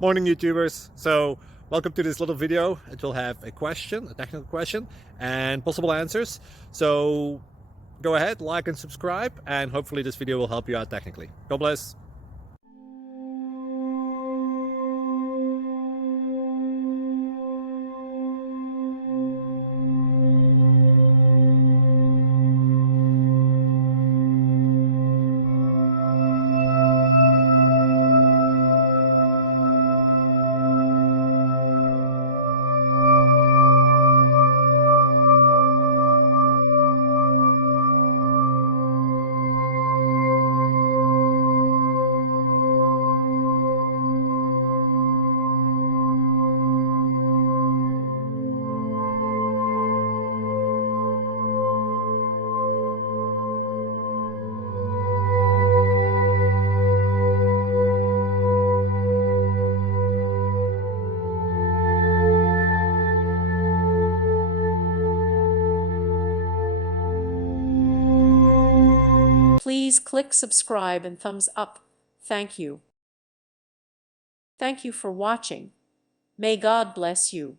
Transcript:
Morning, YouTubers. So welcome to this little video. It will have a question, a technical question, and possible answers. So go ahead, like and subscribe, and hopefully this video will help you out technically. God bless. Please click subscribe and thumbs up. Thank you. Thank you for watching. May God bless you.